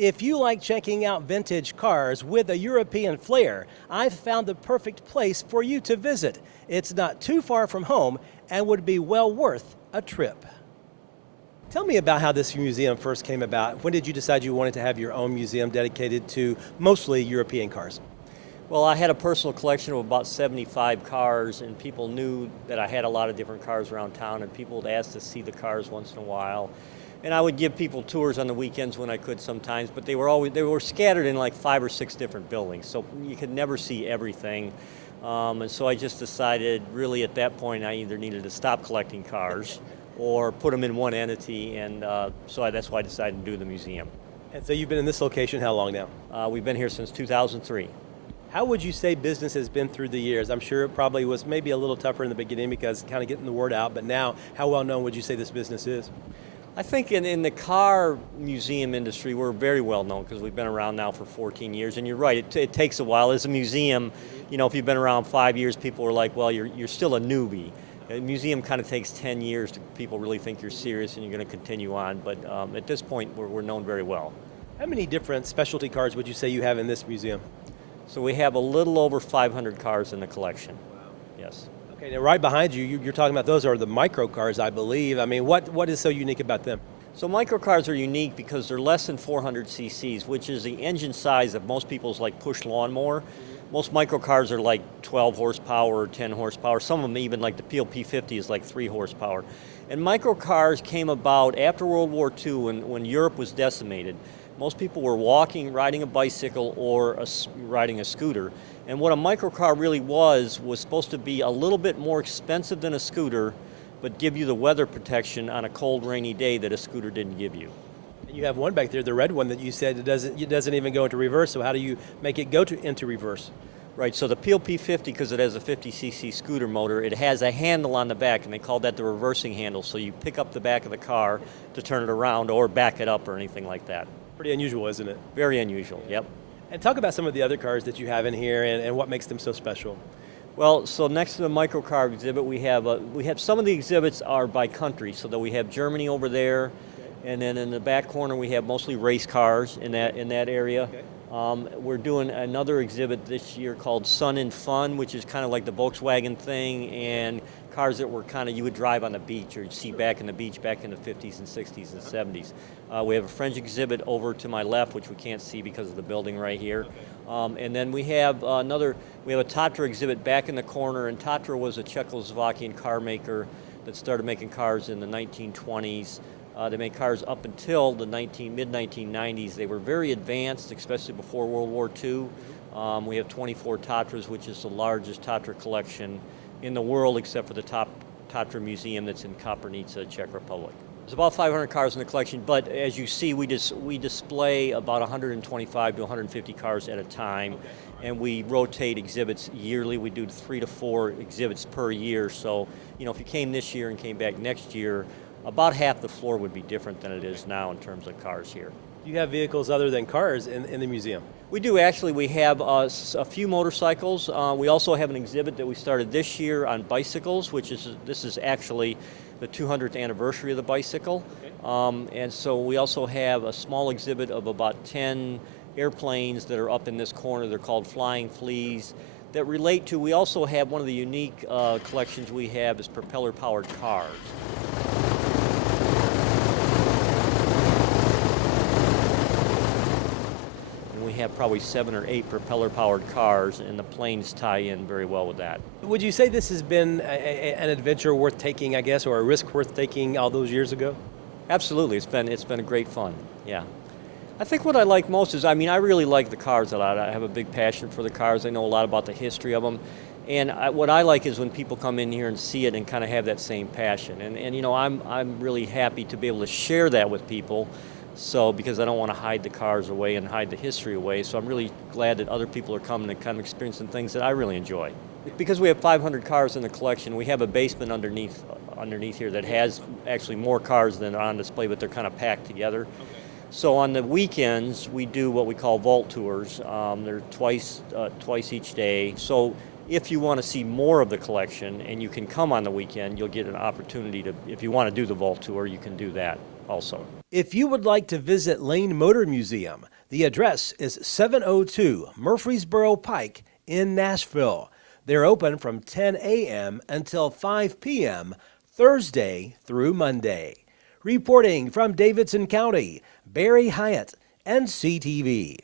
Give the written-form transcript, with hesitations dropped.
If you like checking out vintage cars with a European flair, I've found the perfect place for you to visit. It's not too far from home and would be well worth a trip. Tell me about how this museum first came about. When did you decide you wanted to have your own museum dedicated to mostly European cars? Well, I had a personal collection of about 75 cars, and people knew that I had a lot of different cars around town, and people would ask to see the cars once in a while. And I would give people tours on the weekends when I could sometimes, but they were scattered in like 5 or 6 different buildings, so you could never see everything. And so I just decided, really at that point, I either needed to stop collecting cars or put them in one entity, and that's why I decided to do the museum. And so you've been in this location how long now? We've been here since 2003. How would you say business has been through the years? I'm sure it probably was maybe a little tougher in the beginning because kind of getting the word out, but now, how well known would you say this business is? I think in the car museum industry, we're very well known because we've been around now for 14 years. And you're right, it takes a while. As a museum, you know, if you've been around 5 years, people are like, well, you're still a newbie. A museum kind of takes 10 years to people really think you're serious and you're going to continue on. But at this point, we're known very well. How many different specialty cars would you say you have in this museum? So we have a little over 500 cars in the collection. Wow. Yes. Okay, now right behind you, you're talking about those are the micro cars, I believe. I mean, what is so unique about them? So micro cars are unique because they're less than 400 cc's, which is the engine size of most people's like push lawnmower. Most micro cars are like 12 horsepower or 10 horsepower. Some of them even like the PLP50 is like 3 horsepower. And micro cars came about after World War II when Europe was decimated. Most people were walking, riding a bicycle, or riding a scooter. And what a microcar really was supposed to be a little bit more expensive than a scooter, but give you the weather protection on a cold, rainy day that a scooter didn't give you. And you have one back there, the red one that you said it doesn't even go into reverse, so how do you make it go into reverse? Right, so the PLP50, because it has a 50cc scooter motor, it has a handle on the back, and they call that the reversing handle, so you pick up the back of the car to turn it around or back it up or anything like that. Pretty unusual, isn't it? Very unusual, yep. And talk about some of the other cars that you have in here and what makes them so special. Well, so next to the microcar exhibit, we have some of the exhibits are by country, so that we have Germany over there, and then in the back corner we have mostly race cars in that area. Okay. We're doing another exhibit this year called Sun and Fun, which is kind of like the Volkswagen thing, and cars that were kind of you would drive on the beach or you'd see back in the beach back in the 50s and 60s and 70s. We have a French exhibit over to my left, which we can't see because of the building right here. And then we have a Tatra exhibit back in the corner, and Tatra was a Czechoslovakian car maker that started making cars in the 1920s. They made cars up until the mid-1990s. They were very advanced, especially before World War II. We have 24 Tatras, which is the largest Tatra collection in the world, except for the Tatra Museum that's in Kopernica, Czech Republic. There's about 500 cars in the collection, but as you see, we display about 125 to 150 cars at a time, and we rotate exhibits yearly. We do 3 to 4 exhibits per year, so you know, if you came this year and came back next year, about half the floor would be different than it is now in terms of cars here. Do you have vehicles other than cars in the museum? We do actually. We have a few motorcycles. We also have an exhibit that we started this year on bicycles, this is actually the 200th anniversary of the bicycle. Okay. And so we also have a small exhibit of about 10 airplanes that are up in this corner. They're called Flying Fleas that relate to, we also have one of the unique collections we have is propeller-powered cars. Have probably 7 or 8 propeller-powered cars, and the planes tie in very well with that. Would you say this has been an adventure worth taking, I guess, or a risk worth taking all those years ago? Absolutely, it's been a great fun, yeah. I think what I like most is, I really like the cars a lot. I have a big passion for the cars. I know a lot about the history of them. And what I like is when people come in here and see it and kind of have that same passion. And you know, I'm really happy to be able to share that with people. So, because I don't want to hide the cars away and hide the history away, so I'm really glad that other people are coming and kind of experiencing things that I really enjoy. Because we have 500 cars in the collection, we have a basement underneath here that has actually more cars than are on display, but they're kind of packed together. Okay. So on the weekends, we do what we call vault tours. They're twice each day. So if you want to see more of the collection and you can come on the weekend, you'll get an opportunity to, if you want to do the vault tour, you can do that. also. If you would like to visit Lane Motor Museum, the address is 702 Murfreesboro Pike in Nashville. They're open from 10 a.m. until 5 p.m. Thursday through Monday. Reporting from Davidson County, Barry Hyatt, NCTV.